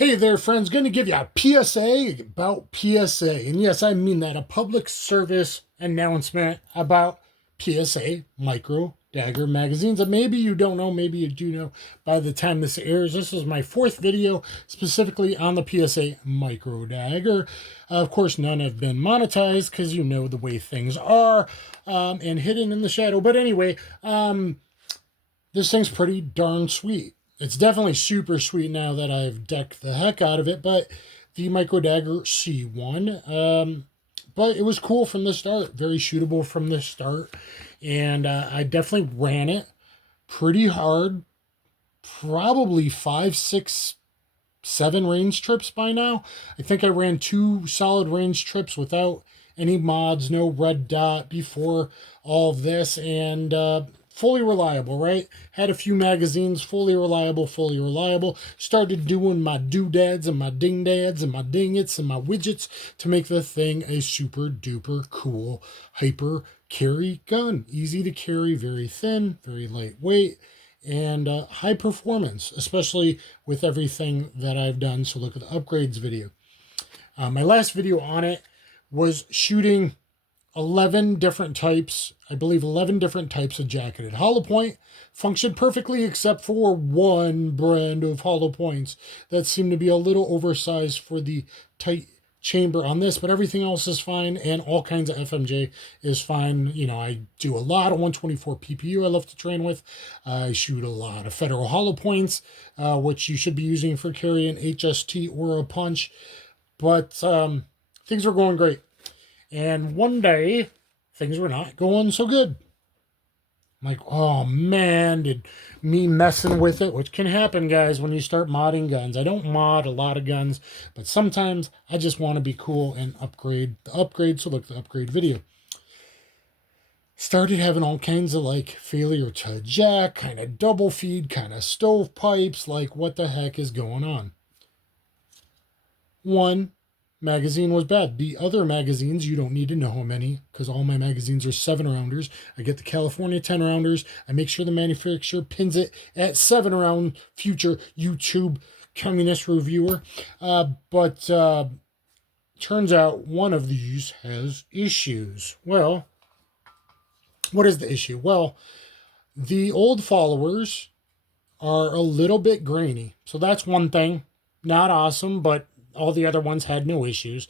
Hey there, friends. Going to give you a PSA about PSA. And yes, I mean that, a public service announcement about PSA Micro Dagger magazines. And maybe you don't know, maybe you do know by the time this airs. This is my fourth video specifically on the PSA Micro Dagger. Of course, none have been monetized because you know the way things are and hidden in the shadow. But anyway, this thing's pretty darn sweet. It's definitely super sweet now that I've decked the heck out of it, but the Micro Dagger C1, but it was cool from the start, very shootable from the start, and I definitely ran it pretty hard, probably 5, 6, 7 range trips by now. I think I ran 2 solid range trips without any mods, no red dot before all of this, and fully reliable, right? Had a few magazines, fully reliable, fully reliable. Started doing my doodads and my dingdads and my dingits and my widgets to make the thing a super duper cool hyper carry gun. Easy to carry, very thin, very lightweight, and high performance, especially with everything that I've done. So look at the upgrades video. My last video on it was shooting 11 different types, I believe 11 different types of jacketed hollow point. Functioned perfectly except for one brand of hollow points that seemed to be a little oversized for the tight chamber on this, but everything else is fine, and all kinds of FMJ is fine. You know, I do a lot of 124 PPU I love to train with. I shoot a lot of federal hollow points, which you should be using for carrying HST or a punch, but things were going great. And one day, things were not going so good. I'm like, oh man, did me messing with it, which can happen, guys, when you start modding guns. I don't mod a lot of guns, but sometimes I just want to be cool and upgrade the upgrade. So look at the upgrade video. Started having all kinds of like failure to eject, kind of double feed, kind of stovepipes, like what the heck is going on? One magazine was bad. The other magazines, you don't need to know how many, because all my magazines are 7-rounders. I get the California 10-rounders. I make sure the manufacturer pins it at 7-round, future YouTube communist reviewer. But turns out one of these has issues. Well, what is the issue? Well, the old followers are a little bit grainy. So that's one thing. Not awesome, but all the other ones had no issues.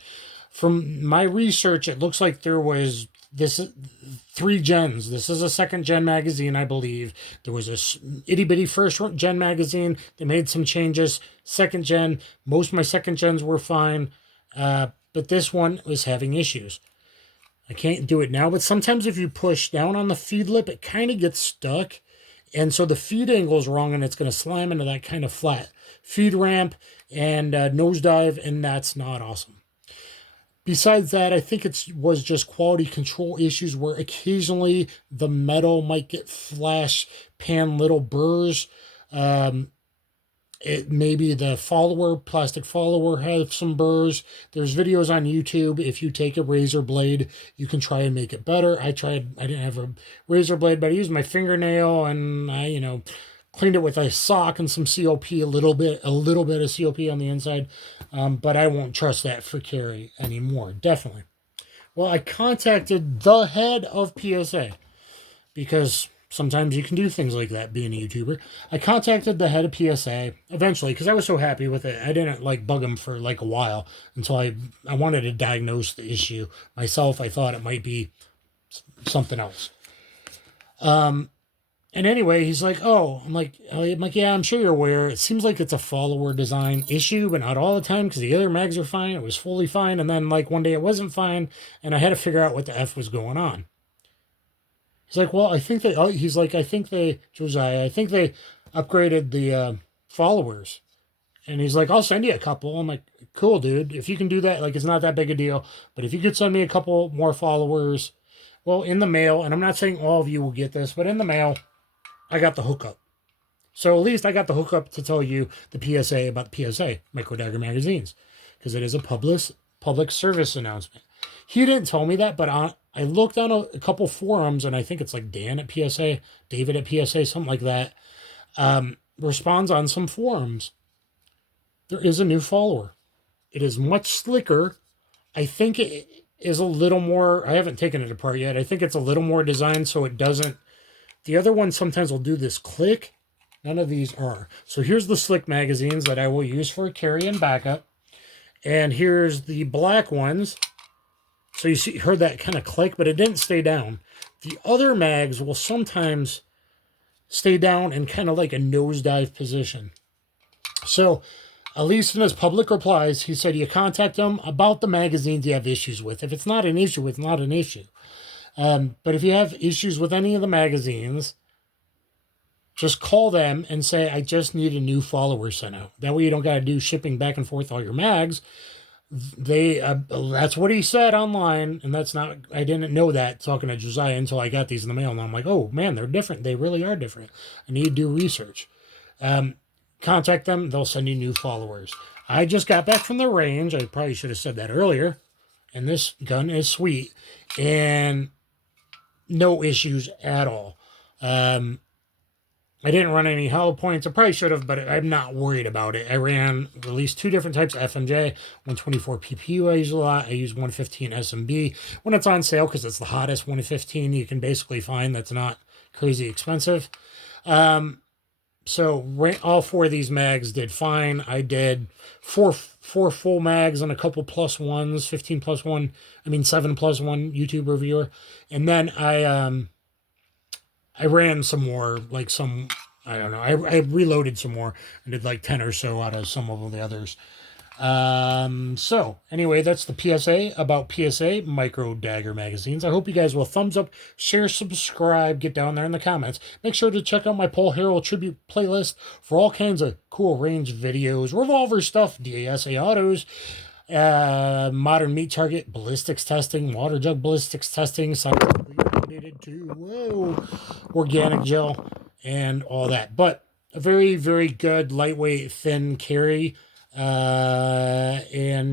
From my research, it looks like there was 3 gens. This is a 2nd gen magazine, I believe. There was a itty bitty 1st gen magazine. They made some changes. 2nd gen, most of my 2nd gens were fine, but this one was having issues. I can't do it now, but sometimes if you push down on the feed lip, it kind of gets stuck. And so the feed angle is wrong, and it's going to slam into that kind of flat feed ramp and nosedive, and that's not awesome. Besides that, I think it was just quality control issues where occasionally the metal might get flash pan little burrs. It maybe the plastic follower has some burrs. There's videos on YouTube. If you take a razor blade, you can try and make it better. I didn't have a razor blade, but I used my fingernail, and I, cleaned it with a sock and some COP, a little bit of COP on the inside. But I won't trust that for carry anymore, definitely. Well, I contacted the head of PSA because sometimes you can do things like that being a YouTuber. I contacted the head of PSA eventually because I was so happy with it. I didn't bug him for a while until I wanted to diagnose the issue myself. I thought it might be something else. And anyway, he's like, oh, I'm like, yeah, I'm sure you're aware. It seems like it's a follower design issue, but not all the time because the other mags are fine. It was fully fine. And then one day it wasn't fine. And I had to figure out what the F was going on. He's like, well, Josiah, I think they upgraded the followers. And he's like, I'll send you a couple. I'm like, cool, dude. If you can do that, it's not that big a deal. But if you could send me a couple more followers, well, in the mail, and I'm not saying all of you will get this, but in the mail, I got the hookup. So at least I got the hookup to tell you the PSA about the PSA Micro Dagger magazines, because it is a public service announcement. He didn't tell me that, but I looked on a couple forums, and I think it's Dan at PSA, David at PSA, something like that, responds on some forums. there is a new follower. It is much slicker. I think it is a little more, I haven't taken it apart yet. I think it's a little more designed so it doesn't, the other one sometimes will do this click. None of these are. So here's the slick magazines that I will use for carry and backup. And here's the black ones. So you see, heard that kind of click, but it didn't stay down. The other mags will sometimes stay down in kind of like a nosedive position. So at least in his public replies, he said you contact them about the magazines you have issues with. If it's not an issue, it's not an issue. But if you have issues with any of the magazines, just call them and say, I just need a new follower sent out. That way you don't got to do shipping back and forth all your mags. That's what he said online, and that's not, I didn't know that talking to Josiah until I got these in the mail, and I'm like, oh man, they're different. They really are different. I need to do research. Contact them, they'll send you new followers. I just got back from the range. I probably should have said that earlier. And this gun is sweet and no issues at all. I didn't run any hollow points. I probably should have, but I'm not worried about it. I ran at least 2 different types of FMJ. 124 PPU I use a lot. I use 115 SMB when it's on sale because it's the hottest 115 you can basically find that's not crazy expensive. So all 4 of these mags did fine. I did four full mags and a couple plus ones, 15 plus 1, 7 plus 1 YouTube reviewer. And then I ran some more, like some, I don't know. I reloaded some more and did like 10 or so out of some of the others. So anyway, that's the PSA about PSA Micro Dagger magazines. I hope you guys will thumbs up, share, subscribe, get down there in the comments. Make sure to check out my Paul Harrell tribute playlist for all kinds of cool range videos, revolver stuff, DASA autos, modern meat target, ballistics testing, water jug ballistics testing, scientifically validated to organic gel, and all that. But a very, very good, lightweight, thin carry. And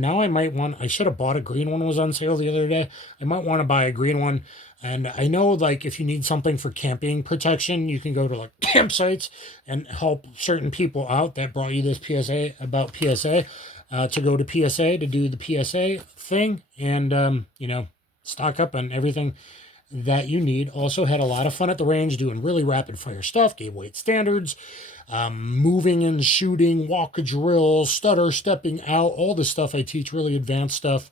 now I should have bought a green one, was on sale the other day. I might want to buy a green one. And I know, like, if you need something for camping protection, you can go to like campsites and help certain people out that brought you this PSA about PSA, to go to PSA to do the PSA thing and, stock up on everything that you need. Also had a lot of fun at the range doing really rapid fire stuff, gave weight standards, moving and shooting, walk drills, stutter, stepping out, all the stuff I teach, really advanced stuff.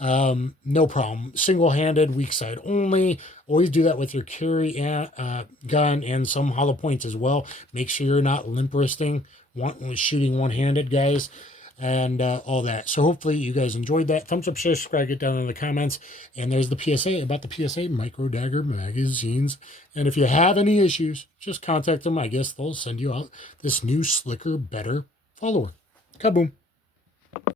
No problem. Single-handed, weak side only. Always do that with your carry gun and some hollow points as well. Make sure you're not limp wristing, shooting one-handed, guys. And all that. So hopefully you guys enjoyed that. Thumbs up, share, subscribe, get down in the comments. And there's the PSA about the PSA Micro Dagger magazines. And if you have any issues, just contact them. I guess they'll send you out this new, slicker, better follower. Kaboom.